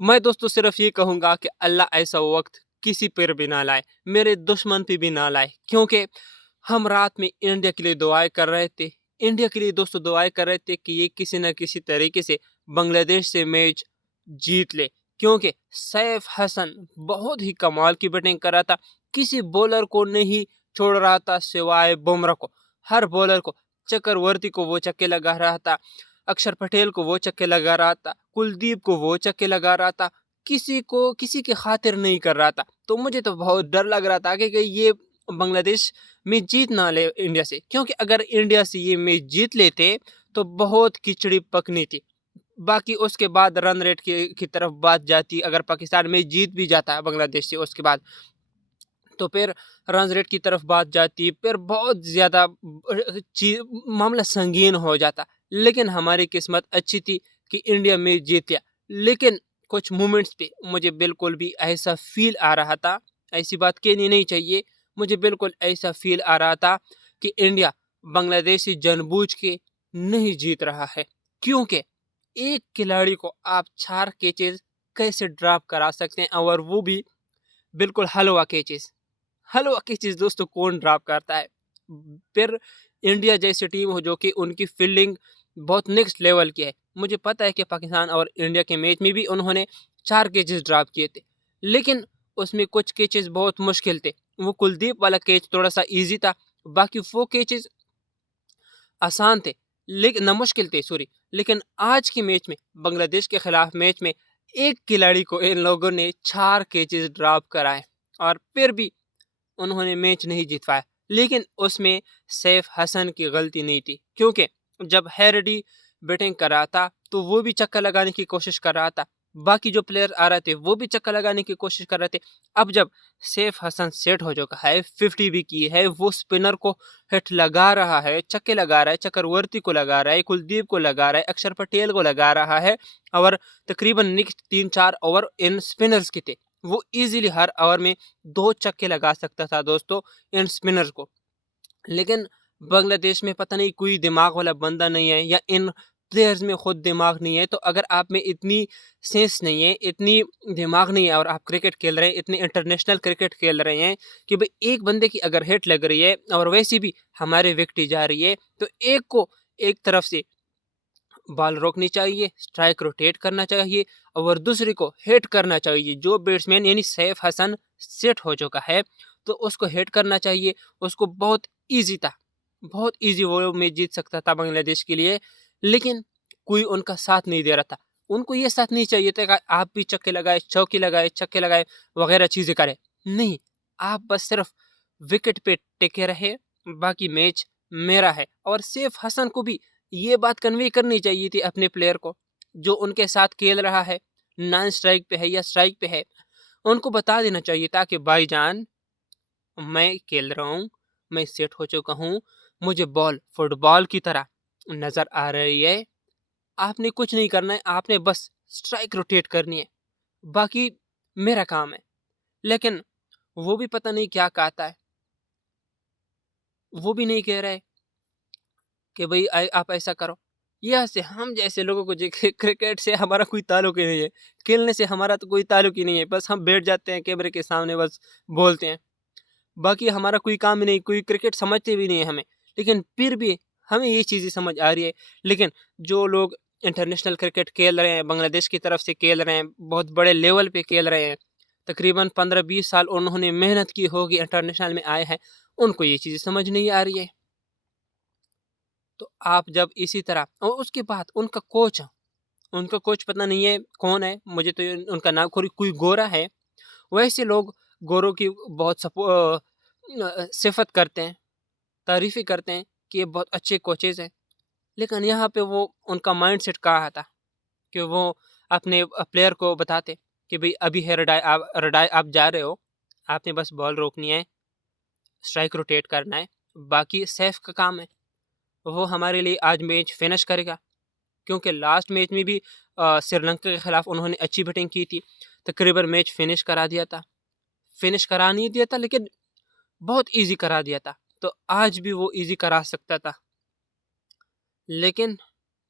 میں دوستوں صرف یہ کہوں گا کہ اللہ ایسا وقت کسی پر بھی نہ لائے، میرے دشمن پہ بھی نہ لائے، کیونکہ ہم رات میں انڈیا کے لیے دعائیں کر رہے تھے، انڈیا کے لیے دوستوں دعائیں کر رہے تھے کہ یہ کسی نہ کسی طریقے سے بنگلہ دیش سے میچ جیت لے، کیونکہ سیف حسن بہت ہی کمال کی بیٹنگ کر رہا تھا، کسی بولر کو نہیں چھوڑ رہا تھا سوائے بمراہ کو، ہر بولر کو، چکرورتی کو وہ چکے لگا رہا تھا، اکشر پٹیل کو وہ چکے لگا رہا تھا، کلدیپ کو وہ چکے لگا رہا تھا، کسی کی خاطر نہیں کر رہا تھا۔ تو مجھے تو بہت ڈر لگ رہا تھا کہ یہ بنگلہ دیش میں جیت نہ لے انڈیا سے، کیونکہ اگر انڈیا سے یہ میچ جیت لیتے تو بہت کھچڑی پکنی تھی۔ باقی اس کے بعد رن ریٹ کی طرف بات جاتی، اگر پاکستان میں جیت بھی جاتا ہے بنگلہ دیش سے اس کے بعد، تو پھر رن ریٹ کی طرف بات جاتی، پھر بہت زیادہ معاملہ سنگین ہو جاتا، لیکن ہماری قسمت اچھی تھی کہ انڈیا میں جیت گیا۔ لیکن کچھ مومنٹس پہ مجھے بالکل بھی ایسا فیل آ رہا تھا، ایسی بات کہنی نہیں چاہیے، مجھے بالکل ایسا فیل آ رہا تھا کہ انڈیا بنگلہ دیش سے جان بوجھ کے نہیں جیت رہا ہے، کیونکہ ایک کھلاڑی کو آپ 4 کیچز کیسے ڈراپ کرا سکتے ہیں، اور وہ بھی بالکل حلوہ کیچز دوستو کون ڈراپ کرتا ہے؟ پھر انڈیا جیسی ٹیم ہو جو کہ ان کی فیلڈنگ بہت نیکسٹ لیول کی ہے، مجھے پتا ہے کہ پاکستان اور انڈیا کے میچ میں بھی انہوں نے 4 کیچز ڈراپ کیے تھے، لیکن اس میں کچھ کیچز بہت مشکل تھے، وہ کلدیپ والا کیچ تھوڑا سا ایزی تھا، باقی وہ کیچز آسان تھے، لیکن نہ مشکل تھے سوری، لیکن آج کے میچ میں بنگلہ دیش کے خلاف میچ میں ایک کھلاڑی کو ان لوگوں نے 4 کیچز ڈراپ کرائے اور پھر بھی انہوں نے میچ نہیں جیتوایا۔ لیکن اس میں سیف حسن کی غلطی نہیں تھی، کیونکہ جب ہیرڈی بیٹنگ کر رہا تھا تو وہ بھی چکر لگانے کی کوشش کر رہا تھا، باقی جو پلیئر آ رہے تھے وہ بھی چکر لگانے کی کوشش کر رہے تھے۔ اب جب سیف حسن سیٹ ہو چکا ہے، 50 بھی کی ہے، وہ سپنر کو ہٹ لگا رہا ہے، چکے لگا رہا ہے، چکرورتی کو لگا رہا ہے، کلدیپ کو لگا رہا ہے، اکشر پٹیل کو لگا رہا ہے، اور تقریباً نیکسٹ 3-4 اوور ان سپنرز کے تھے، وہ ایزیلی ہر اوور میں 2 چکے لگا سکتا تھا دوستو ان سپنرز کو۔ لیکن بنگلہ دیش میں پتہ نہیں کوئی دماغ والا بندہ نہیں ہے، یا ان پلیئرز میں خود دماغ نہیں ہے، تو اگر آپ میں اتنی سینس نہیں ہے، اتنی دماغ نہیں ہے، اور آپ کرکٹ کھیل رہے ہیں، اتنے انٹرنیشنل کرکٹ کھیل رہے ہیں کہ بھئی ایک بندے کی اگر ہٹ لگ رہی ہے اور ویسی بھی ہمارے وکٹیں جا رہی ہے، تو ایک کو ایک طرف سے بال روکنی چاہیے، سٹرائک روٹیٹ کرنا چاہیے، اور دوسرے کو ہٹ کرنا چاہیے۔ جو بیٹسمین یعنی سیف حسن سیٹ ہو چکا ہے تو اس کو ہٹ کرنا چاہیے، اس کو بہت ایزی تھا، بہت ایزی وہ میچ جیت سکتا تھا بنگلہ دیش کے لیے، لیکن کوئی ان کا ساتھ نہیں دے رہا تھا۔ ان کو یہ ساتھ نہیں چاہیے تھا کہ آپ بھی چکے لگائے، چوکے لگائے، چھکے لگائے وغیرہ چیزیں کریں، نہیں، آپ بس صرف وکٹ پہ ٹکے رہے، باقی میچ میرا ہے۔ اور سیف حسن کو بھی یہ بات کنوے کرنی چاہیے تھی اپنے پلیئر کو جو ان کے ساتھ کھیل رہا ہے، 9 سٹرائک پہ ہے یا سٹرائک پہ ہے، ان کو بتا دینا چاہیے تھا کہ بھائی جان میں کھیل رہا ہوں، میں سیٹ ہو چکا ہوں، مجھے بال فٹ بال کی طرح نظر آ رہی ہے، آپ نے کچھ نہیں کرنا ہے، آپ نے بس سٹرائک روٹیٹ کرنی ہے، باقی میرا کام ہے۔ لیکن وہ بھی پتہ نہیں کیا کہتا ہے، وہ بھی نہیں کہہ رہے کہ بھئی آپ ایسا کرو۔ یہ سے ہم جیسے لوگوں کو کرکٹ سے ہمارا کوئی تعلق ہی نہیں ہے، کھیلنے سے ہمارا تو کوئی تعلق ہی نہیں ہے، بس ہم بیٹھ جاتے ہیں کیمرے کے سامنے، بس بولتے ہیں، باقی ہمارا کوئی کام ہی نہیں، کوئی کرکٹ سمجھتے بھی نہیں ہے ہمیں، لیکن پھر بھی ہمیں یہ چیزیں سمجھ آ رہی ہے۔ لیکن جو لوگ انٹرنیشنل کرکٹ کھیل رہے ہیں، بنگلہ دیش کی طرف سے کھیل رہے ہیں، بہت بڑے لیول پہ کھیل رہے ہیں، تقریباً 15-20 سال انہوں نے محنت کی ہوگی، انٹرنیشنل میں آئے ہیں، ان کو یہ چیزیں سمجھ نہیں آ رہی ہے۔ تو آپ جب اسی طرح، اور اس کے بعد ان کا کوچ پتہ نہیں ہے کون ہے، مجھے تو ان کا نام کوئی گورا ہے، ویسے لوگ گوروں کی بہت صفت کرتے ہیں، تعریفی کرتے ہیں کہ یہ بہت اچھے کوچز ہیں، لیکن یہاں پہ وہ ان کا مائنڈ سیٹ کہا تھا کہ وہ اپنے پلیئر کو بتاتے کہ بھئی ابھی ہے رڈائی آپ جا رہے ہو، آپ نے بس بال روکنی ہے، سٹرائک روٹیٹ کرنا ہے، باقی سیف کا کام ہے، وہ ہمارے لیے آج میچ فنش کرے گا، کیونکہ لاسٹ میچ میں بھی سری لنکا کے خلاف انہوں نے اچھی بیٹنگ کی تھی، تقریباً میچ فنش کرا نہیں دیا تھا، لیکن بہت ایزی کرا دیا تھا، تو آج بھی وہ ایزی کرا سکتا تھا، لیکن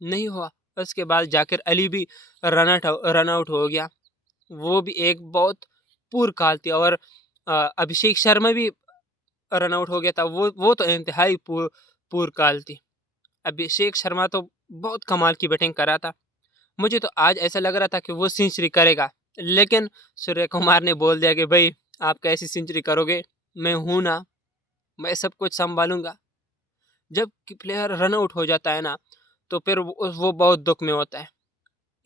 نہیں ہوا۔ اس کے بعد جاکر علی بھی رن آؤٹ ہو گیا، وہ بھی ایک بہت پور کال تھی، اور ابھیشیک شرما بھی رن آؤٹ ہو گیا تھا، وہ تو انتہائی پور کال تھی۔ ابھیشیک شرما تو بہت کمال کی بیٹنگ کر رہا تھا، مجھے تو آج ایسا لگ رہا تھا کہ وہ سینچری کرے گا، لیکن سوریہ کمار نے بول دیا کہ بھائی آپ کیسی سینچری کرو گے، میں ہوں نا، میں سب کچھ سنبھالوں گا۔ جب پلیئر رن آؤٹ ہو جاتا ہے نا تو پھر وہ بہت دکھ میں ہوتا ہے،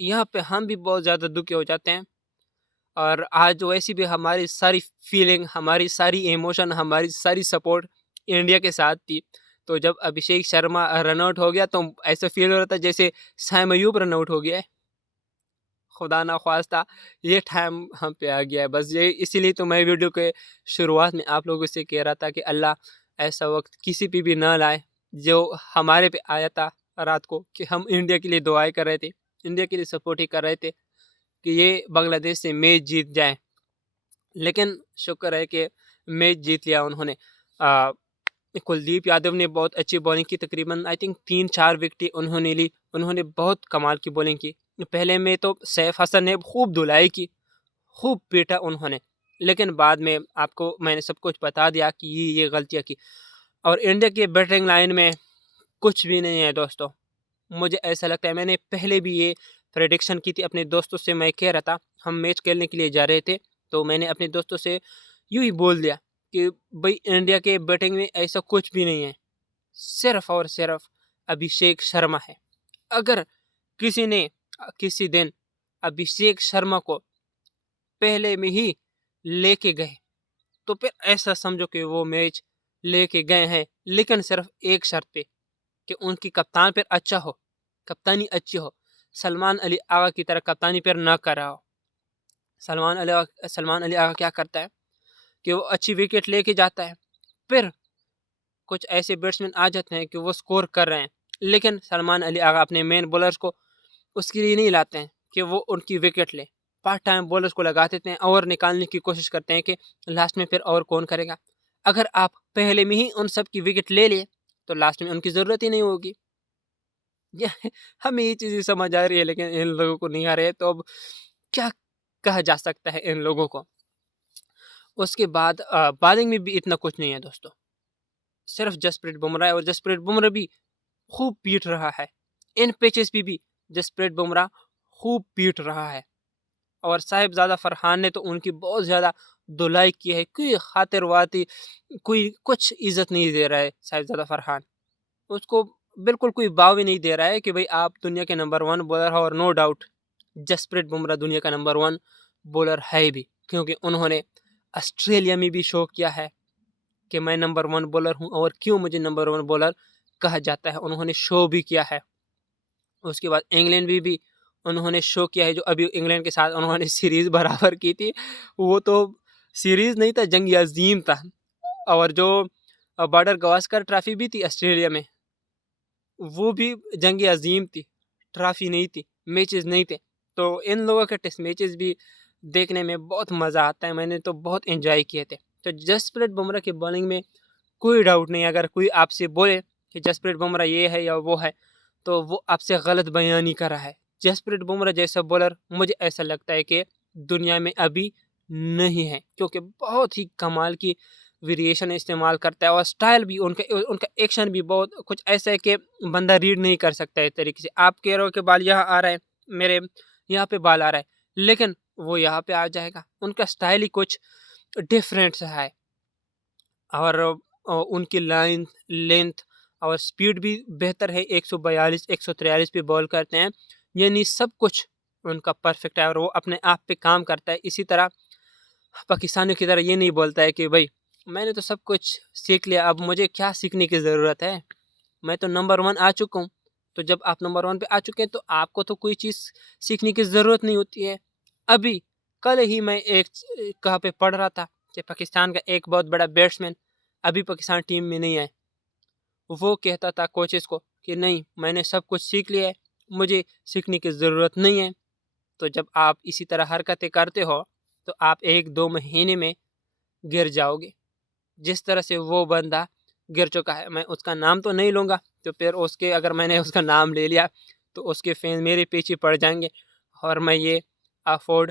یہاں پہ ہم بھی بہت زیادہ دکھی ہو جاتے ہیں، اور آج ویسی بھی ہماری ساری فیلنگ، ہماری ساری ایموشن، ہماری ساری سپورٹ انڈیا کے ساتھ تھی۔ تو جب ابھیشیک شرما رن آؤٹ ہو گیا تو ایسا فیل ہو رہا تھا جیسے سیم ایوب رن آؤٹ ہو گیا ہے، خدا نہ خواستہ یہ ٹائم ہم پہ آ گیا ہے۔ بس یہ اسی لیے تو میں ویڈیو کے شروعات میں آپ لوگوں سے کہہ رہا تھا کہ اللہ ایسا وقت کسی پہ بھی نہ لائے جو ہمارے پہ آیا تھا رات کو، کہ ہم انڈیا کے لیے دعائیں کر رہے تھے، انڈیا کے لیے سپورٹ ہی کر رہے تھے کہ یہ بنگلہ دیش سے میچ جیت جائیں، لیکن شکر ہے کہ میچ جیت لیا انہوں نے۔ کلدیپ یادو نے بہت اچھی بولنگ کی، تقریباً آئی تھنک 3-4 وکٹیں انہوں نے لی، انہوں نے بہت کمال کی بولنگ کی۔ پہلے میں تو سیف حسن نے خوب دھلائی کی، خوب پیٹا انہوں نے، لیکن بعد میں آپ کو میں نے سب کچھ بتا دیا کہ یہ غلطیاں کی۔ اور انڈیا کی بیٹنگ لائن میں کچھ بھی نہیں ہے دوستو، مجھے ایسا لگتا ہے، میں نے پہلے بھی یہ پریڈکشن کی تھی اپنے دوستوں سے، میں کہہ رہا تھا ہم میچ کھیلنے کے لیے جا رہے تھے تو میں نے اپنے دوستوں سے یوں ہی بول دیا کہ بھائی انڈیا کے بیٹنگ میں ایسا کچھ بھی نہیں ہے، صرف اور صرف ابھیشیک شرما ہے۔ اگر کسی نے کسی دن ابھیشیک شرما کو پہلے میں ہی لے کے گئے تو پھر ایسا سمجھو کہ وہ میچ لے کے گئے ہیں، لیکن صرف ایک شرط پہ کہ ان کی کپتان پھر اچھا ہو، کپتانی اچھی ہو، سلمان علی آغا کی طرح کپتانی پھر نہ کرا ہو۔ سلمان علی آغا کیا کرتا ہے کہ وہ اچھی وکٹ لے کے جاتا ہے، پھر کچھ ایسے بیٹسمین آ جاتے ہیں کہ وہ سکور کر رہے ہیں، لیکن سلمان علی آغا اپنے مین بولرز کو اس کے لیے نہیں لاتے ہیں کہ وہ ان کی وکٹ لے، پارٹ ٹائم بولرز کو لگا دیتے ہیں اور نکالنے کی کوشش کرتے ہیں کہ لاسٹ میں پھر اور کون کرے گا۔ اگر آپ پہلے میں ہی ان سب کی وکٹ لے لیے تو لاسٹ میں ان کی ضرورت ہی نہیں ہوگی۔ ہمیں یہ چیزیں سمجھ آ رہی ہے لیکن ان لوگوں کو نہیں آ رہی ہے، تو اب کیا کہا جا سکتا ہے ان لوگوں کو۔ اس کے بعد بالنگ میں بھی اتنا کچھ نہیں ہے دوستو، صرف جسپریت بمراہ ہے، اور جسپریت بمراہ بھی خوب پیٹ رہا ہے، ان پیچز پہ بھی جسپریت بمراہ خوب پیٹ رہا ہے، اور صاحبزادہ فرحان نے تو ان کی بہت زیادہ دھلائی کی ہے، کوئی خاطر واطی کوئی کچھ عزت نہیں دے رہا ہے صاحبزادہ فرحان، اس کو بالکل کوئی باو نہیں دے رہا ہے کہ بھئی آپ دنیا کے نمبر 1 بولر ہو، اور نو ڈاؤٹ جسپریت بمراہ دنیا کا نمبر 1 بولر ہے بھی، کیونکہ انہوں نے آسٹریلیا میں بھی شو کیا ہے کہ میں نمبر 1 بولر ہوں اور کیوں مجھے نمبر 1 بولر کہا جاتا ہے، انہوں نے شو بھی کیا ہے۔ اس کے بعد انگلینڈ بھی انہوں نے شو کیا ہے، جو ابھی انگلینڈ کے ساتھ انہوں نے سیریز برابر کی تھی، وہ تو سیریز نہیں تھا، جنگ عظیم تھا، اور جو بارڈر گواسکر ٹرافی بھی تھی آسٹریلیا میں، وہ بھی جنگ عظیم تھی، ٹرافی نہیں تھی، میچز نہیں تھے۔ تو ان لوگوں کے ٹیسٹ میچز بھی دیکھنے میں بہت مزہ آتا ہے، میں نے تو بہت انجوائے کیے تھے۔ تو جسپریت بمراہ کی بالنگ میں کوئی ڈاؤٹ نہیں، اگر کوئی آپ سے بولے کہ جسپریت بمراہ یہ ہے یا وہ ہے تو وہ آپ سے غلط بیانی کر رہا ہے۔ جسپریت بمراہ جیسا بولر مجھے ایسا لگتا ہے کہ دنیا میں ابھی نہیں ہے، کیونکہ بہت ہی کمال کی ویریشن استعمال کرتا ہے، اور سٹائل بھی ان کا ایکشن بھی بہت کچھ ایسا ہے کہ بندہ ریڈ نہیں کر سکتا ہے اس طریقے سے۔ آپ کہہ رہے ہو کہ بال یہاں آ رہا ہے، میرے یہاں پہ بال آ رہا ہے، لیکن وہ یہاں پہ آ جائے گا، ان کا سٹائل ہی کچھ ڈیفرنٹ سا ہے، اور ان کی لائن لینتھ اور سپیڈ بھی بہتر ہے، 142 143 پہ بال کرتے ہیں، یعنی سب کچھ ان کا پرفیکٹ ہے، اور وہ اپنے آپ پہ کام کرتا ہے۔ اسی طرح پاکستانیوں کی طرح یہ نہیں بولتا ہے کہ بھائی میں نے تو سب کچھ سیکھ لیا، اب مجھے کیا سیکھنے کی ضرورت ہے، میں تو نمبر 1 آ چکا ہوں۔ تو جب آپ نمبر 1 پہ آ چکے ہیں تو آپ کو تو کوئی چیز سیکھنے کی ضرورت نہیں ہوتی ہے۔ ابھی کل ہی میں ایک کہاں پہ پڑھ رہا تھا کہ پاکستان کا ایک بہت بڑا بیٹسمین ابھی پاکستان ٹیم میں نہیں ہے، وہ کہتا تھا کوچز کو کہ نہیں میں نے سب کچھ سیکھ لیا ہے، مجھے سیکھنے کی ضرورت نہیں ہے۔ تو جب آپ اسی طرح حرکتیں کرتے ہو تو آپ 1-2 مہینے میں گر جاؤ گے، جس طرح سے وہ بندہ گر چکا ہے۔ میں اس کا نام تو نہیں لوں گا، تو پھر اس کے اگر میں نے اس کا نام لے لیا تو اس کے فین میرے پیچھے پڑ جائیں گے، اور میں یہ افورڈ